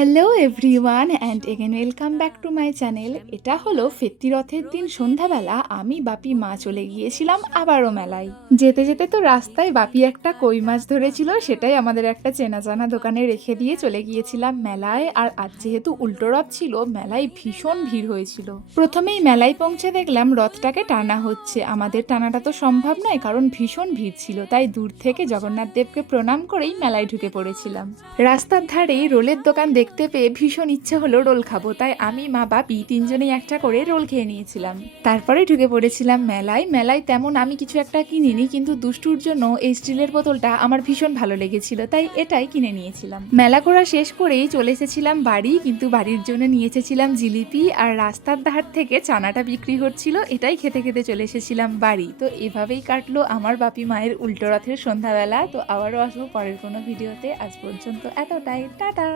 Hello everyone and again welcome back to my channel. এটা হলো ফেত্তি রথের দিন সন্ধ্যাবেলা আমি বাপি মা চলে গিয়েছিলাম আবারও মেলায়। যেতে যেতে তো রাস্তায় বাপি একটা কই মাছ ধরেছিল, সেটাই আমাদের একটা চেনা জানা দোকানে রেখে দিয়ে চলে গিয়েছিলাম মেলায়। আর আজ যেহেতু উল্টো রথ ছিল, মেলায় ভীষণ ভিড় হয়েছিল। প্রথমেই মেলায় পৌঁছে দেখলাম রথটাকে টানা হচ্ছে। আমাদের টানাটা তো সম্ভব নয়, কারণ ভীষণ ভিড় ছিল, তাই দূর থেকে জগন্নাথ দেবকে প্রণাম করেই মেলায় ঢুকে পড়েছিলাম। রাস্তার ধারেই রোলের দোকান দেখতে পেয়ে ভীষণ ইচ্ছে হলো রোল খাবো, তাই আমি মা বাপি তিনজনেই একটা করে রোল খেয়ে নিয়েছিলাম। তারপরে ঢুকে পড়েছিলাম মেলায়। মেলায় তেমন আমি কিছু একটা কিনিনি, কিন্তু দুষ্টুর জন্য এই স্টিলের বোতলটা আমার ভীষণ ভালো লেগেছিল, তাই এটাই কিনে নিয়েছিলাম। মেলা ঘোরা শেষ করেই চলে এসেছিলাম বাড়ি, কিন্তু বাড়ির জন্য নিয়ে এসেছিলাম জিলিপি, আর রাস্তার ধার থেকে চানাটা বিক্রি হচ্ছিল, এটাই খেতে খেতে চলে এসেছিলাম বাড়ি। তো এভাবেই কাটলো আমার বাপি মায়ের উল্টো রথের সন্ধ্যাবেলা। তো আবারও আসবো পরের কোনো ভিডিওতে। আজ পর্যন্ত এতটাই, টাটা।